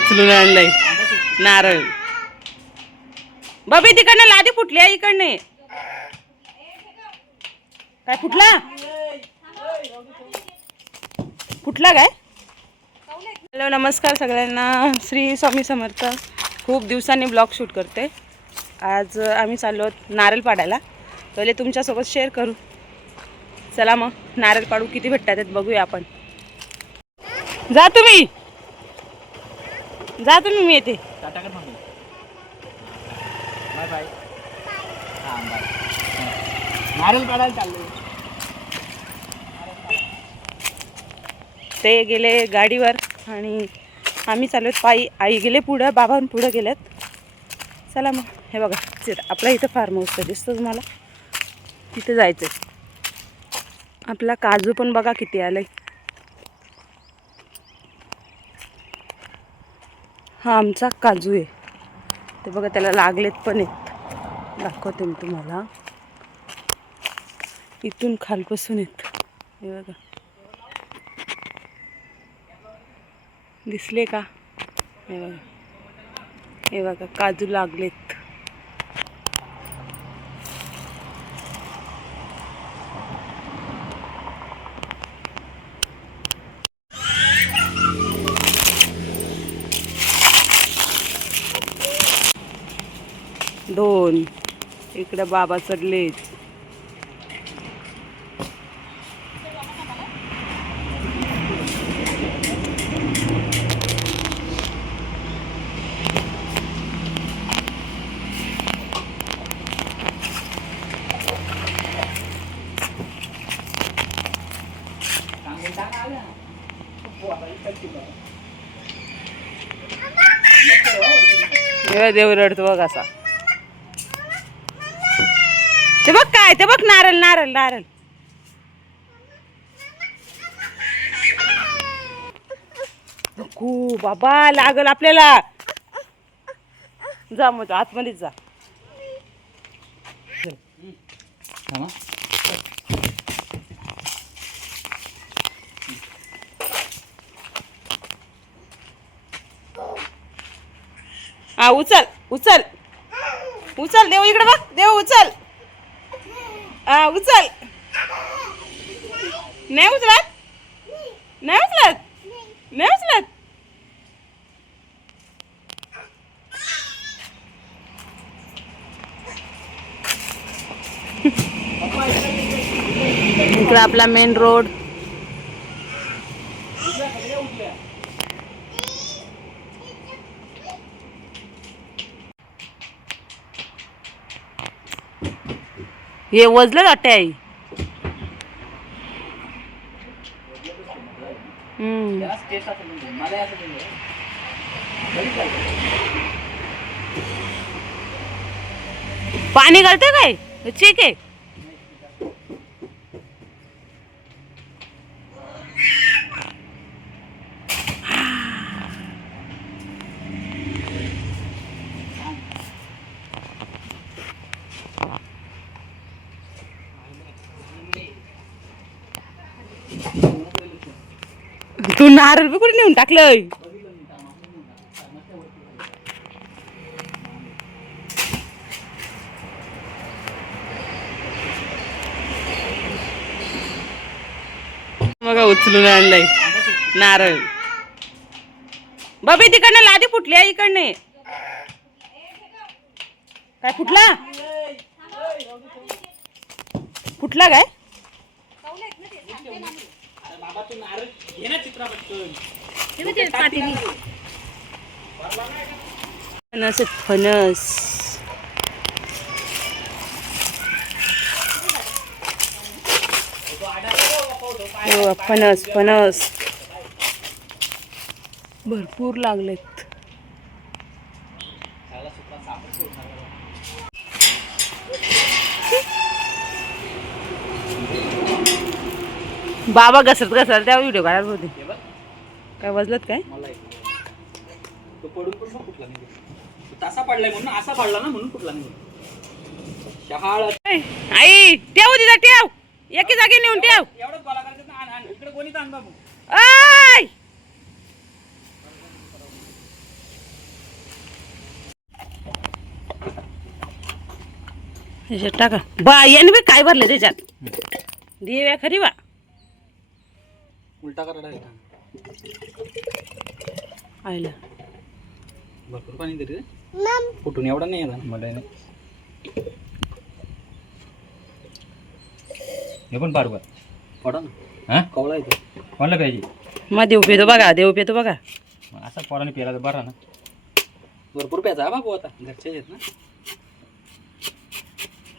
उचलून आणलंय नारळ. बबी तिकडनं लादी फुटली आहे इकडने. काय फुटला? फुटला काय? हॅलो नमस्कार सगळ्यांना. श्री स्वामी समर्थ. खूप दिवसांनी ब्लॉग शूट करते. आज आम्ही चाललो नारळ पाडायला. पहिले तुमच्यासोबत शेअर करू. चला मग नारळ पाडू. किती भेटतात ते बघूया आपण. जा तुम्ही मी येते. नारळ काढायला चाललो. ते गेले गाडीवर आणि आम्ही चाललो पायी. आई गेले पुढं, बाबा पुढं गेलेत. चला मग. हे बघा आपला इथं फार्म हाऊस दिसतं तुम्हाला. तिथे जायचं. आपला काजू पण बघा किती आलंय. हा आमचा काजू आहे. ते बघा त्याला लागलेत पण आहेत. दाखवते मी तुम्हाला. इथून खालपासून येत. हे बघा दिसले का? हे बघा काजू लागलेत. दोन इकडे बाबा चढलेत. देव रडतो बघ असा. ते बघ काय, ते बघ नारळ नारळ नारळ. खूप बाबा लागल आपल्याला. जा मग आतमध्येच जा. हा उचल उचल उचल. देव इकडे बघ. देव उचल. हा उचल. नाही उचलत. नाही उचलत. नाही उचलत. इकडे आपला मेन रोड. हे वजलं वाटते आई. पाणी घालतं काय? ठीक आहे. तू नारळ बी कुठे नेऊन टाकलंय? बघा उचलून आणलंय नारळ. बबी तिकडनं लादी फुटली आहे इकडने. काय फुटला? फुटला काय? फणस फणस. फणस फणस भरपूर लागलेत. बाबा घसरत घसरत त्या व्हिडिओ काढत होते. काय वाजलत काय? तो पडून पण फुटला नाही. तसा पडलाय म्हणून असा पडला ना म्हणून फुटला नाही. शहाळ आई ठेव तिथं ठेव. एकी जागी नेऊन ठेव. एवढंच गोला करायचं ना. इकडे कोणी आण बाबू. आय त्याच्यात टाका बा याने बी काय भरले त्याच्यात देव्या खरी बा उलटा करा डायरेक्ट. आईला भरपूर पाणी दे रे. फुटून एवढा नाही येणार मला नाही. हे पण पार पडा ना. हा कवळा येतो कोणाला पाहिजे मग देव पेतो बघा असा पोराने पेला तर बरा ना. भरपूर प्याचा बाबू आता घरचे आहेत ना.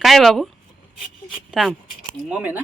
काय बाबू थांब मम आहे ना.